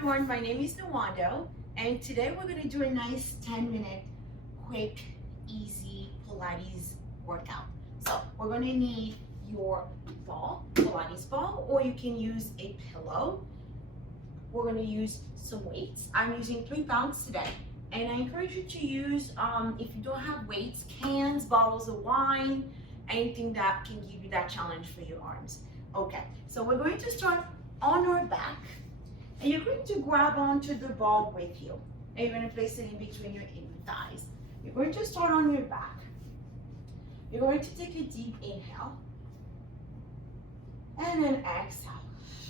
everyone, my name is Nawando, and today we're going to do a nice 10-minute quick, easy Pilates workout. So we're going to need your ball, Pilates ball, or you can use a pillow. We're going to use some weights. I'm using 3 pounds today, and I encourage you to use, if you don't have weights, cans, bottles of wine, anything that can give you that challenge for your arms. Okay, so we're going to start on our back. And you're going to grab onto the ball with you. And you're going to place it in between your inner thighs. You're going to start on your back. You're going to take a deep inhale. And then exhale.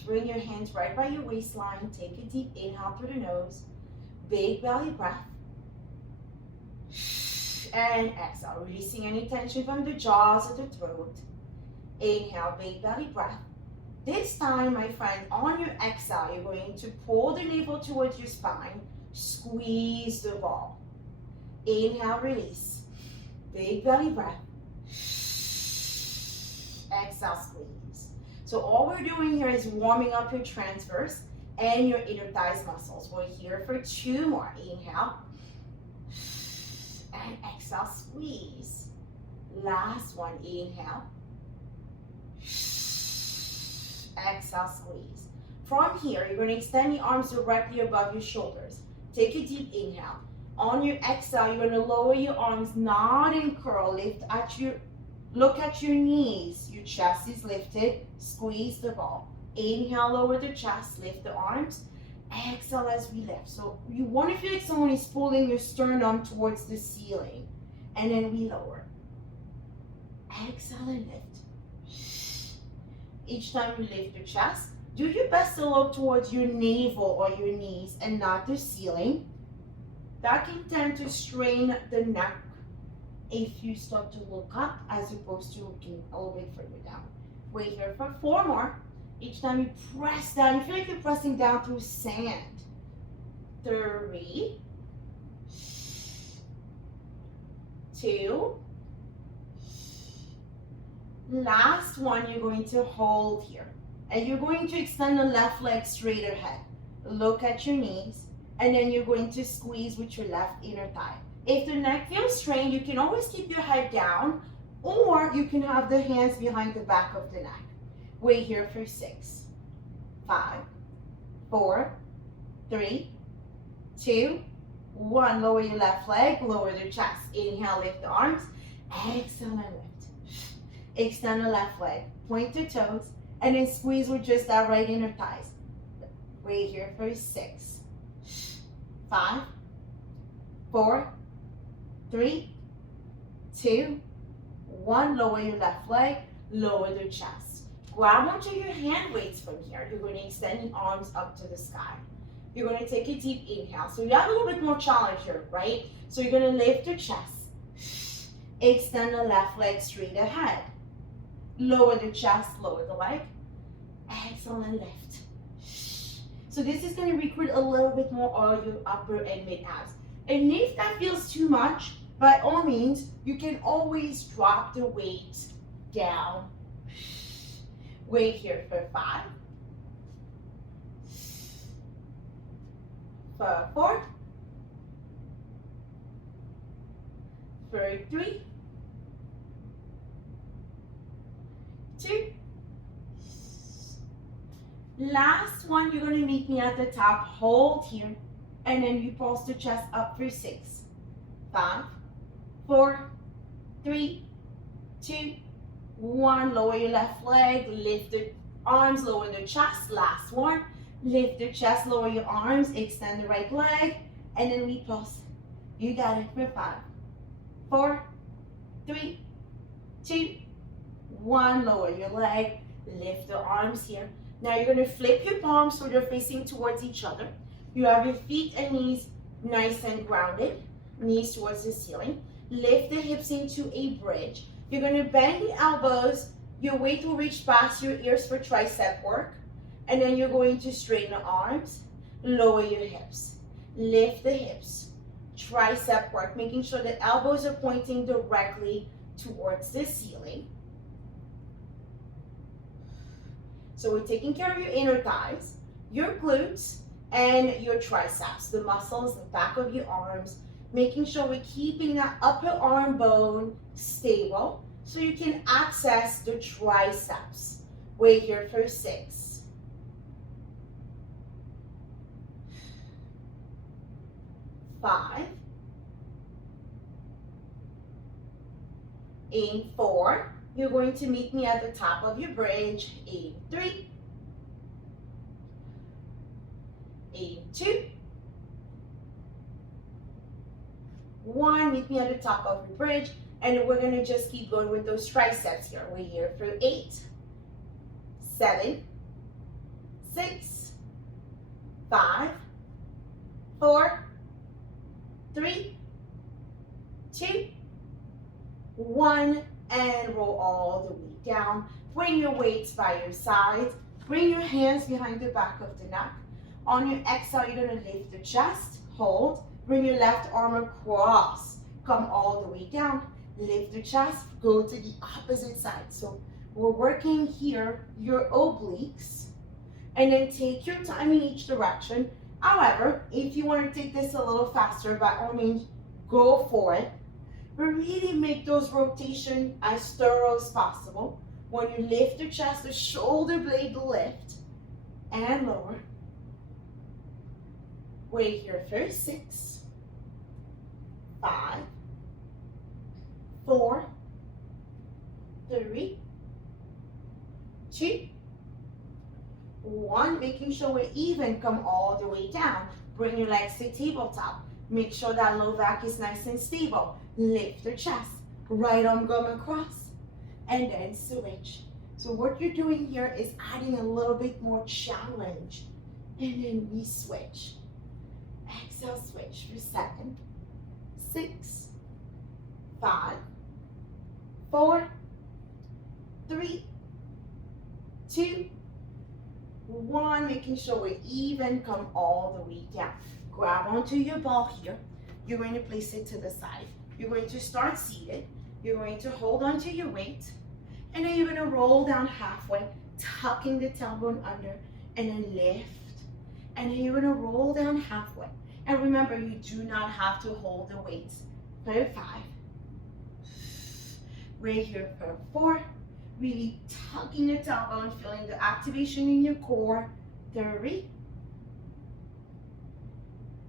Bring your hands right by your waistline. Take a deep inhale through the nose. Big belly breath. And exhale. Releasing any tension from the jaws or the throat. Inhale, big belly breath. This time, my friend, on your exhale, you're going to pull the navel towards your spine, squeeze the ball. Inhale, release. Big belly breath. Exhale, squeeze. So all we're doing here is warming up your transverse and your inner thighs muscles. We're here for 2 more. Inhale. And exhale, squeeze. Last one, inhale. Exhale, squeeze. From here, you're going to extend the arms directly above your shoulders. Take a deep inhale. On your exhale, you're going to lower your arms, nod and curl. Look at your knees. Your chest is lifted. Squeeze the ball. Inhale, lower the chest, lift the arms. Exhale as we lift. So you want to feel like someone is pulling your sternum towards the ceiling. And then we lower. Exhale and lift. Each time you lift your chest, do your best to look towards your navel or your knees and not the ceiling. That can tend to strain the neck if you start to look up as opposed to looking a little bit further down. Wait here for 4 more. Each time you press down, you feel like you're pressing down through sand. 3, 2, last one, you're going to hold here. And you're going to extend the left leg straight ahead. Look at your knees. And then you're going to squeeze with your left inner thigh. If the neck feels strained, you can always keep your head down. Or you can have the hands behind the back of the neck. Wait here for 6, 5, 4, 3, 2, 1. Lower your left leg. Lower the chest. Inhale, lift the arms. Exhale and lift. Extend the left leg, point the toes, and then squeeze with just that right inner thighs. Wait here for 6, 5, 4, 3, 2, 1. Lower your left leg, lower the chest. Grab onto your hand weights from here. You're going to extend the arms up to the sky. You're going to take a deep inhale. So you have a little bit more challenge here, right? So you're going to lift your chest. Extend the left leg straight ahead. Lower the chest, lower the leg. Exhale and lift. So this is going to recruit a little bit more of your upper and mid abs. And if that feels too much, by all means, you can always drop the weight down. Wait here for 5, for 4, for 3, 2. Last one, you're going to meet me at the top. Hold here. And then you pulse the chest up for 6, 5, 4, 3, 2, 1. Lower your left leg. Lift the arms. Lower the chest. Last one. Lift the chest. Lower your arms. Extend the right leg. And then we pulse. You got it for 5, 4, 3, 2, 1. Lower your leg, lift the arms here. Now you're going to flip your palms so they're facing towards each other. You have your feet and knees nice and grounded, knees towards the ceiling. Lift the hips into a bridge. You're going to bend the elbows. Your weight will reach past your ears for tricep work. And then you're going to straighten the arms, lower your hips. Lift the hips, tricep work, making sure the elbows are pointing directly towards the ceiling. So we're taking care of your inner thighs, your glutes, and your triceps, the muscles, the back of your arms, making sure we're keeping that upper arm bone stable so you can access the triceps. Wait here for 6, 5, in 4. You're going to meet me at the top of your bridge. In 3, in 2, 1. Meet me at the top of your bridge, and we're going to just keep going with those triceps here. We're here for 8, 7, 6, 5, 4, 3, 2, 1, and roll all the way down. Bring your weights by your sides. Bring your hands behind the back of the neck. On your exhale, you're going to lift the chest, hold. Bring your left arm across. Come all the way down. Lift the chest, go to the opposite side. So we're working here, your obliques, and then take your time in each direction. However, if you want to take this a little faster, by all means, go for it. But really make those rotations as thorough as possible. When you lift the chest, the shoulder blade lift and lower. Wait here for 6, 5, 4, 3, 2, 1. Making sure we're even. Come all the way down. Bring your legs to tabletop. Make sure that low back is nice and stable. Lift the chest. Right arm come across. And then switch. So what you're doing here is adding a little bit more challenge. And then we switch. Exhale, switch for 7, 6, 5, 4, 3, 2, 1. Making sure we're even. Come all the way down. Grab onto your ball here. You're going to place it to the side. You're going to start seated. You're going to hold onto your weight. And then you're going to roll down halfway, tucking the tailbone under, and then lift. And then you're going to roll down halfway. And remember, you do not have to hold the weights. For 5. We're here for 4. Really tucking the tailbone, feeling the activation in your core. 3,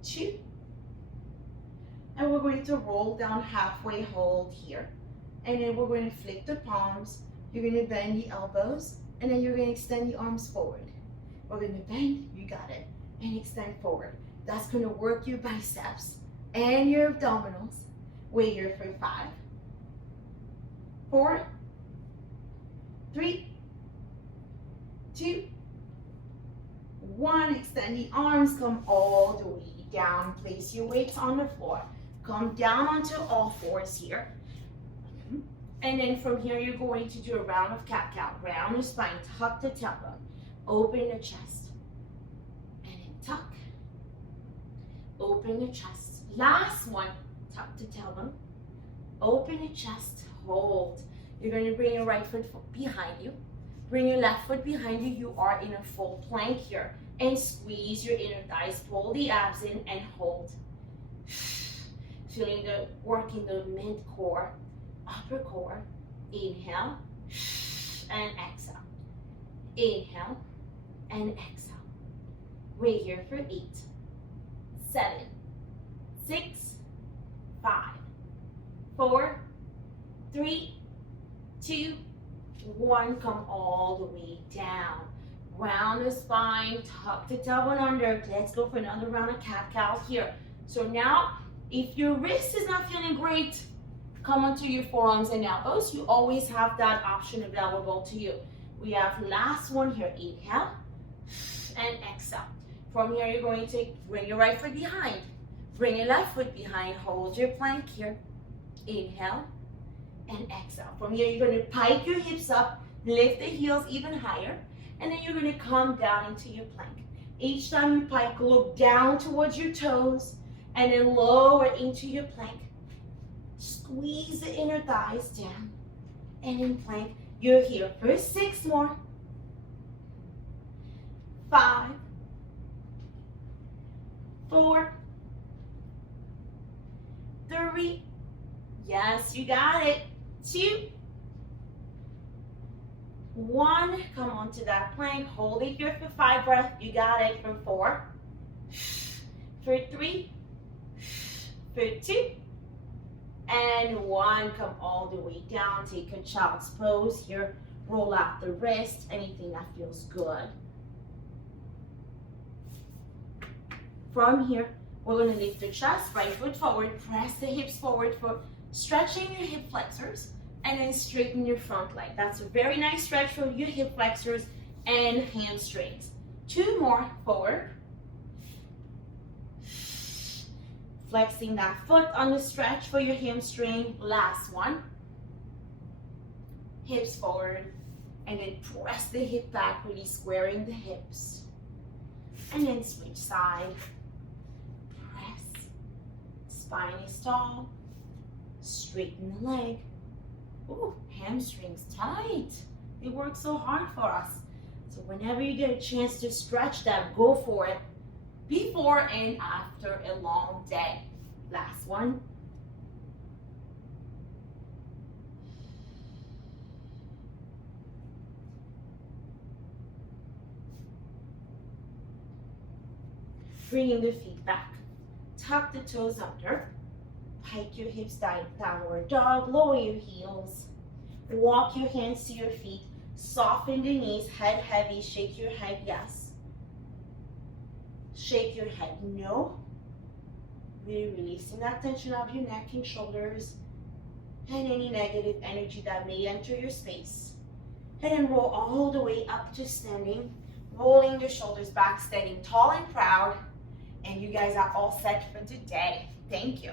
2. And we're going to roll down halfway, hold here. And then we're going to flick the palms. You're going to bend the elbows. And then you're going to extend the arms forward. We're going to bend, you got it, and extend forward. That's going to work your biceps and your abdominals. Wait here for 5, 4, 3, 2, 1. Extend the arms, come all the way down. Place your weights on the floor. Come down onto all fours here. And then from here, you're going to do a round of cat-cow. Round the spine, tuck the tailbone, open the chest, and then tuck, open the chest. Last one, tuck the tailbone, open the chest, hold. You're going to bring your right foot behind you. Bring your left foot behind you. You are in a full plank here. And squeeze your inner thighs, pull the abs in and hold. Feeling the work in the mid-core, upper core. Inhale and exhale. Inhale and exhale. Wait here for 8, 7, 6, 5, 4, 3, 2, 1. Come all the way down. Round the spine, tuck the tailbone under. Let's go for another round of cat-cow here. So now, if your wrist is not feeling great, come onto your forearms and elbows. You always have that option available to you. We have last one here. Inhale and exhale. From here, you're going to bring your right foot behind. Bring your left foot behind. Hold your plank here. Inhale and exhale. From here, you're going to pike your hips up, lift the heels even higher, and then you're going to come down into your plank. Each time you pike, look down towards your toes, and then lower into your plank. Squeeze the inner thighs down, and in plank. You're here for 6 more. 5, 4, 3, yes, you got it, 2, 1, come onto that plank, hold it here for 5 breaths, you got it, from 4, for 3, for 2, and 1, come all the way down, take a child's pose here, roll out the wrist, anything that feels good. From here, we're going to lift the chest, right foot forward, press the hips forward for stretching your hip flexors, and then straighten your front leg. That's a very nice stretch for your hip flexors and hamstrings. 2 more, forward. Flexing that foot on the stretch for your hamstring. Last one. Hips forward, and then press the hip back, really squaring the hips. And then switch side. Press. Spine is tall. Straighten the leg. Ooh, hamstrings tight. They work so hard for us. So whenever you get a chance to stretch them, go for it. Before and after a long day. Last one. Bringing the feet back. Tuck the toes under. Pike your hips down, downward dog, lower your heels. Walk your hands to your feet. Soften the knees, head heavy, shake your head, yes. Shake your head, no. Really releasing that tension of your neck and shoulders and any negative energy that may enter your space. And then roll all the way up to standing, rolling the shoulders back, standing tall and proud. And you guys are all set for today. Thank you.